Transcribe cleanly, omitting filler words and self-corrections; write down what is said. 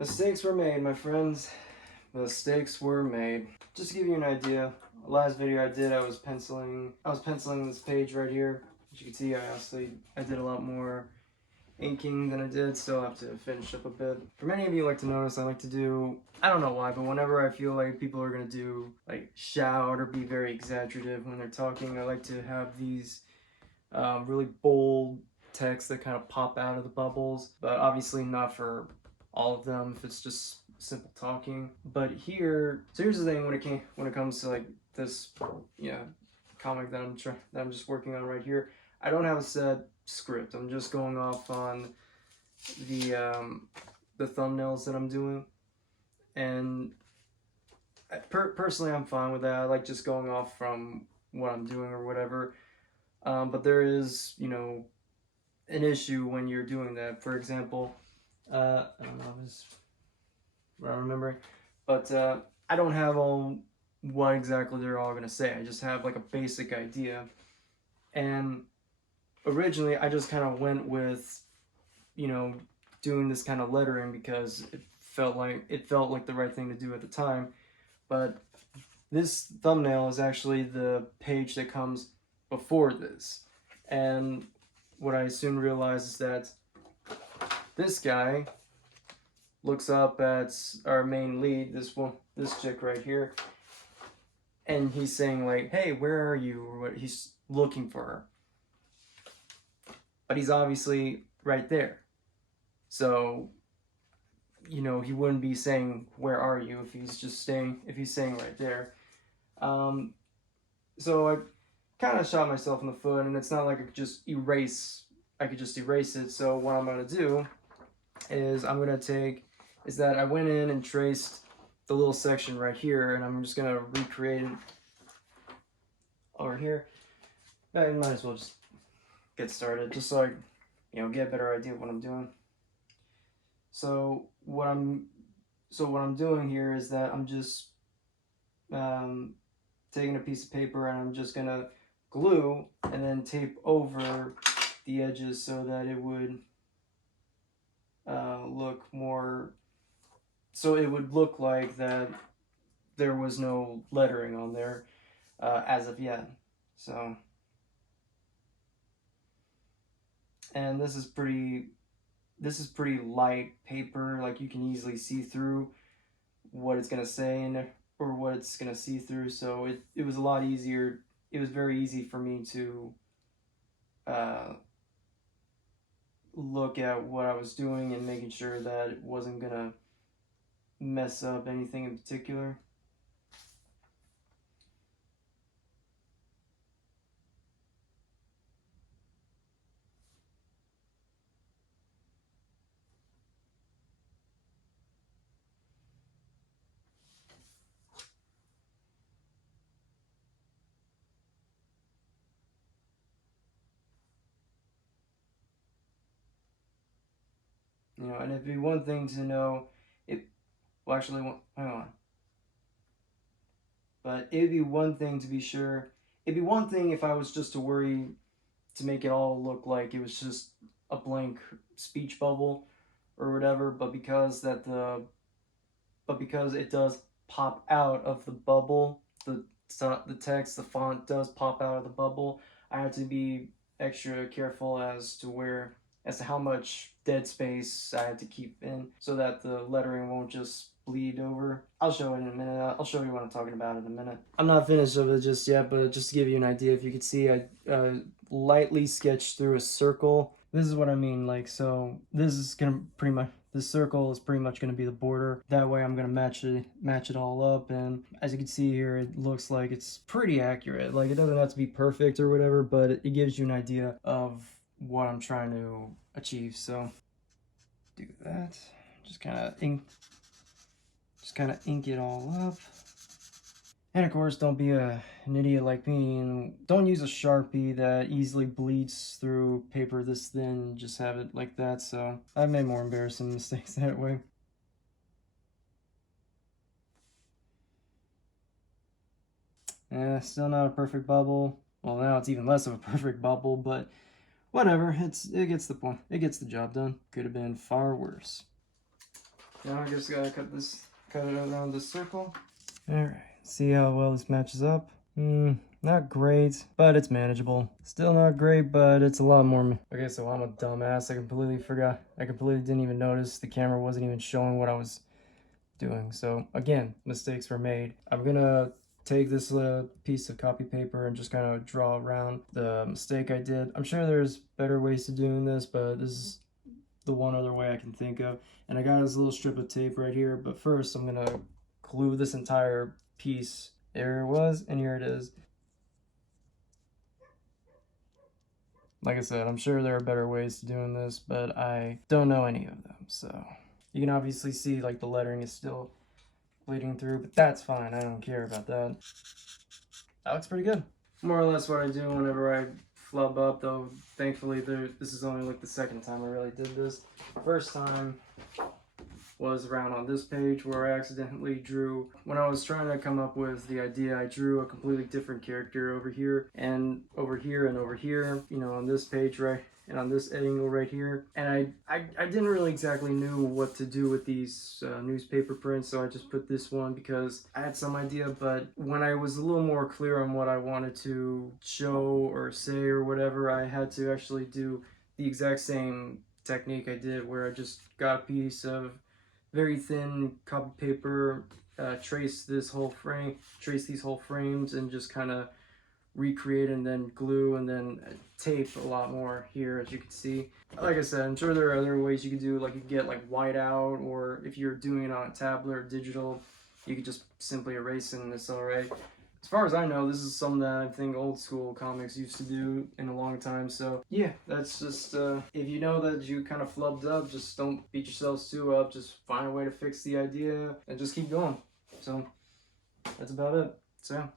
Mistakes were made, my friends. Mistakes were made. Just to give you an idea, last video I did, I was penciling this page right here. As you can see, I did a lot more inking than I did, still have to finish up a bit. For many of you like to notice, I like to do, I don't know why, but whenever I feel like people are gonna do, like, shout or be very exaggerative when they're talking, I like to have these really bold text that kind of pop out of the bubbles, but obviously not for all of them if it's just simple talking. But here, so here's the thing when it comes to like this, yeah, comic that I'm just working on right here. I don't have a set script. I'm just going off on the thumbnails that I'm doing, and personally I'm fine with that. I like just going off from what I'm doing or whatever. But there is, an issue when you're doing that. For example, I don't know what I'm remembering, but I don't have all what exactly they're all gonna say. I just have like a basic idea, and originally I just kind of went with, you know, doing this kind of lettering because it felt like the right thing to do at the time. But this thumbnail is actually the page that comes before this, and what I soon realized is that this guy looks up at our main lead, this chick right here, and he's saying like, "Hey, where are you?" or what. He's looking for her, but he's obviously right there. So, he wouldn't be saying, "Where are you?" if he's saying right there. Um, so I kind of shot myself in the foot, and it's not like I could just erase it. So what I'm gonna do is that I went in and traced the little section right here, and I'm just gonna recreate it over here. I might as well just get started, just so I, get a better idea of what I'm doing. So what I'm doing here is that I'm just taking a piece of paper and I'm just gonna glue and then tape over the edges so that it would look more. So it would look like that there was no lettering on there as of yet. So, and this is pretty light paper. Like you can easily see through what it's gonna say or what it's gonna see through. So it was a lot easier. It was very easy for me to uh, look at what I was doing and making sure that it wasn't gonna mess up anything in particular. And it'd be one thing to know it. Well, actually, hang on. But it'd be one thing to be sure. It'd be one thing if I was just to worry to make it all look like it was just a blank speech bubble or whatever. But because it does pop out of the bubble, the text, the font does pop out of the bubble. I have to be extra careful as to how much dead space I have to keep in so that the lettering won't just bleed over. I'll show it in a minute. I'll show you what I'm talking about in a minute. I'm not finished with it just yet, but just to give you an idea, if you could see, I lightly sketched through a circle. This is what I mean. Like, so this is gonna pretty much this circle is pretty much going to be the border. That way I'm going to match it all up, and as you can see here, it looks like it's pretty accurate. Like, it doesn't have to be perfect or whatever, but it gives you an idea of what I'm trying to achieve. So do that. Just kind of ink it all up. And of course, don't be an idiot like me and don't use a Sharpie that easily bleeds through paper this thin. Just have it like that. So I've made more embarrassing mistakes that way. Still not a perfect bubble. Well, now it's even less of a perfect bubble, but whatever. It gets the point. It gets the job done. Could have been far worse. Now I just gotta cut it around this circle. Alright, see how well this matches up. Not great, but it's manageable. Still not great, but it's a lot more. Okay, so I'm a dumbass. I completely forgot. I completely didn't even notice the camera wasn't even showing what I was doing. So again, mistakes were made. I'm gonna take this piece of copy paper and just kind of draw around the mistake I did. I'm sure there's better ways to doing this, but this is the one other way I can think of. And I got this little strip of tape right here, but first I'm gonna glue this entire piece. There it was, and here it is. Like I said, I'm sure there are better ways to doing this, but I don't know any of them. So you can obviously see like the lettering is still bleeding through, but that's fine. I don't care about that. That looks pretty good. More or less what I do whenever I flub up, though thankfully this is only like the second time I really did this. First time was around on this page where I accidentally drew, when I was trying to come up with the idea, I drew a completely different character over here and over here and over here, you know, on this page, right? And on this angle right here. And I didn't really exactly knew what to do with these newspaper prints, so I just put this one because I had some idea, but when I was a little more clear on what I wanted to show or say or whatever, I had to actually do the exact same technique I did where I just got a piece of very thin copy paper, trace these whole frames and just kind of recreate and then glue and then tape a lot more here, as you can see. Like I said, I'm sure there are other ways you could do, like you could get like whiteout, or if you're doing it on a tablet or digital, you could just simply erase it and it's alright. As far as I know, this is something that I think old school comics used to do in a long time. So yeah, that's just, if you know that you kind of flubbed up, just don't beat yourselves too up. Just find a way to fix the idea and just keep going. So that's about it. So yeah.